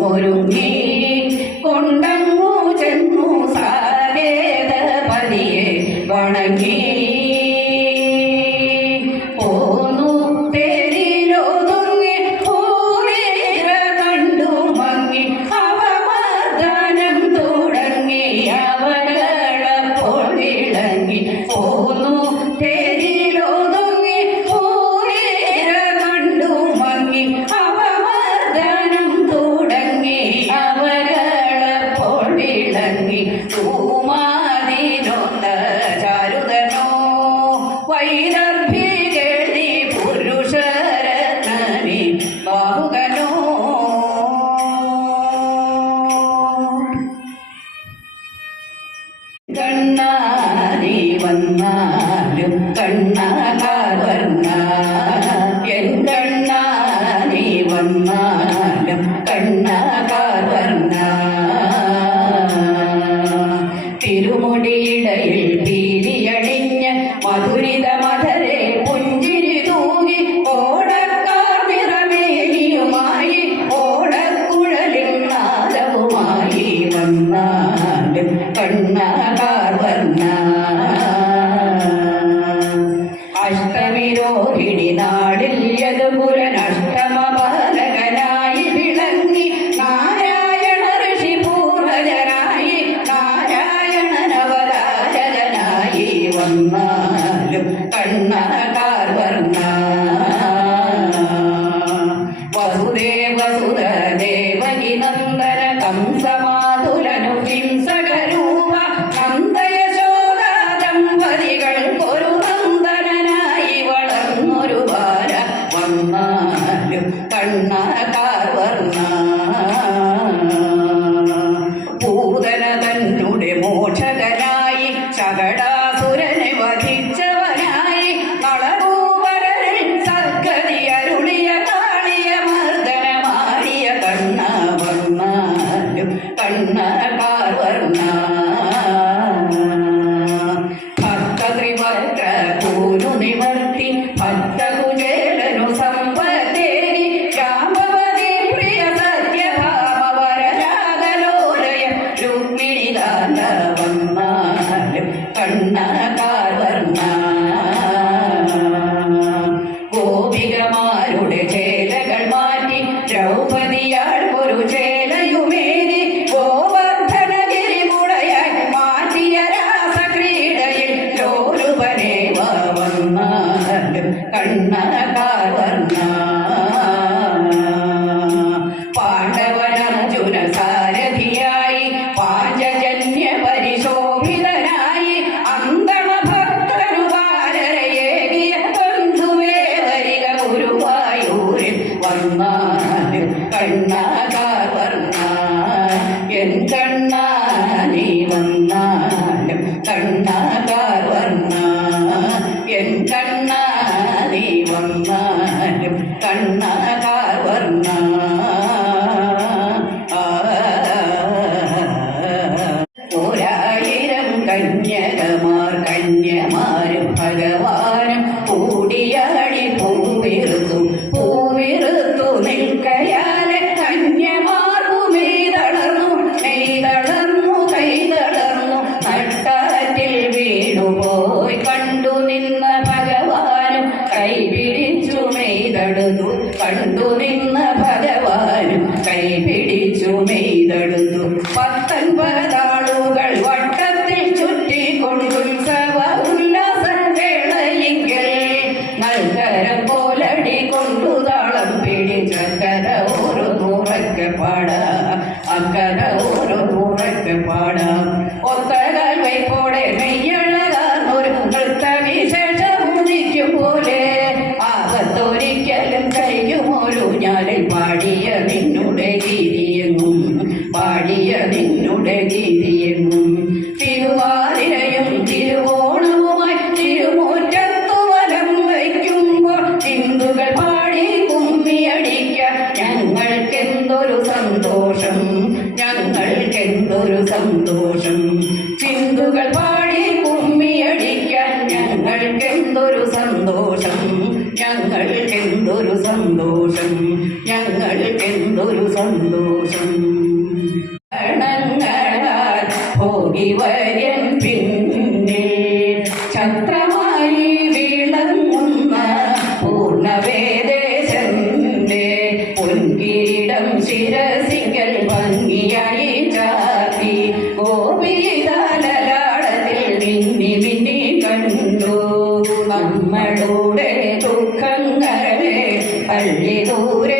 വച്ചങ്ങൊരുങ്ങി Hey, సమాధులను హింస வற்ற பூருணி வற்ற ഒരായിരം സന്തോഷം. ഞങ്ങൾക്കെന്തൊരു നമ്മളുടെ ദുഃഖങ്ങളെ പള്ളി ദൂരെ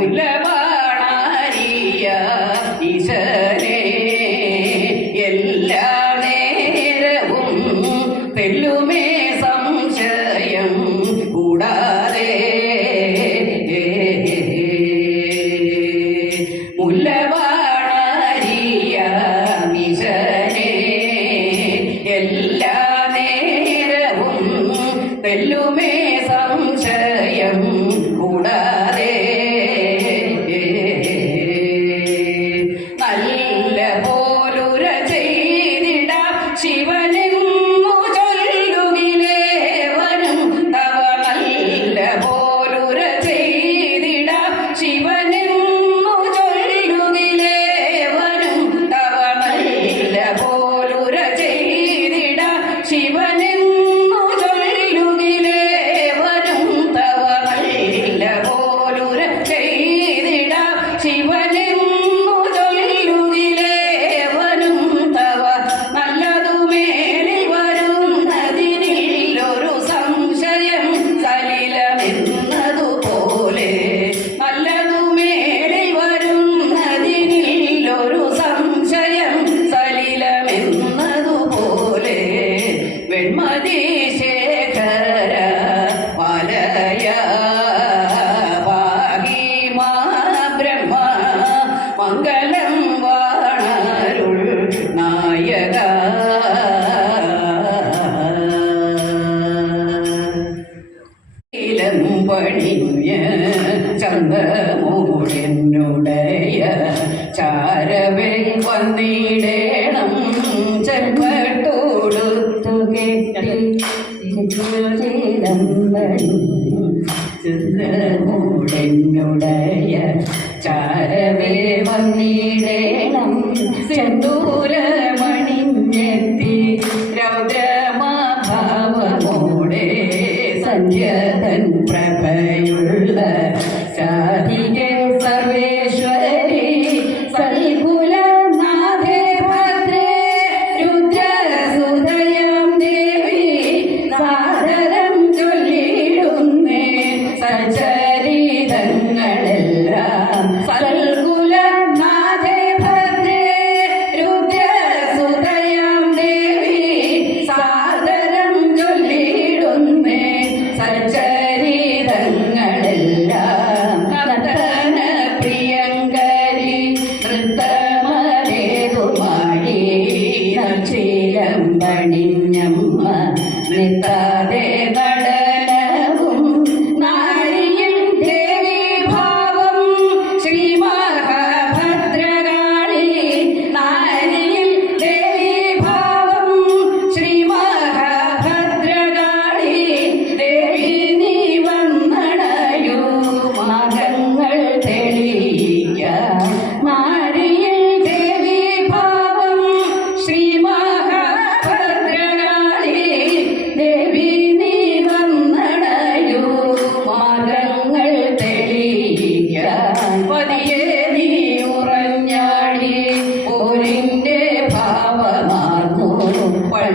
we live ചാരവേ വന്നിടേണം. ചെമ്പട്ടോടുത്തു കെട്ടി ചന്ദ്രമൂടെന്നുടയ ചാരവേ വന്നിടേണം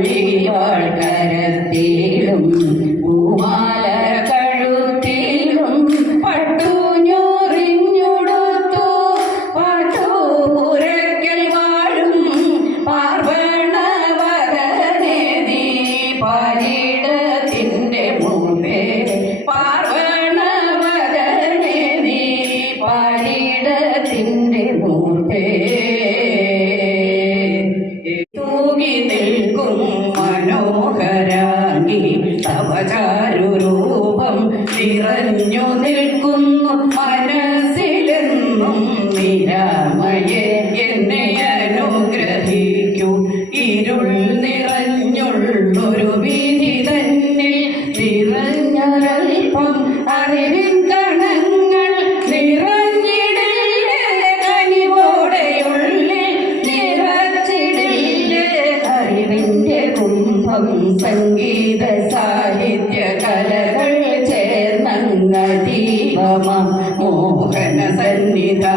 வழி வாழ்க. തവചാരുരൂപം നിറഞ്ഞു നിൽക്കുന്നു. సన్నిధా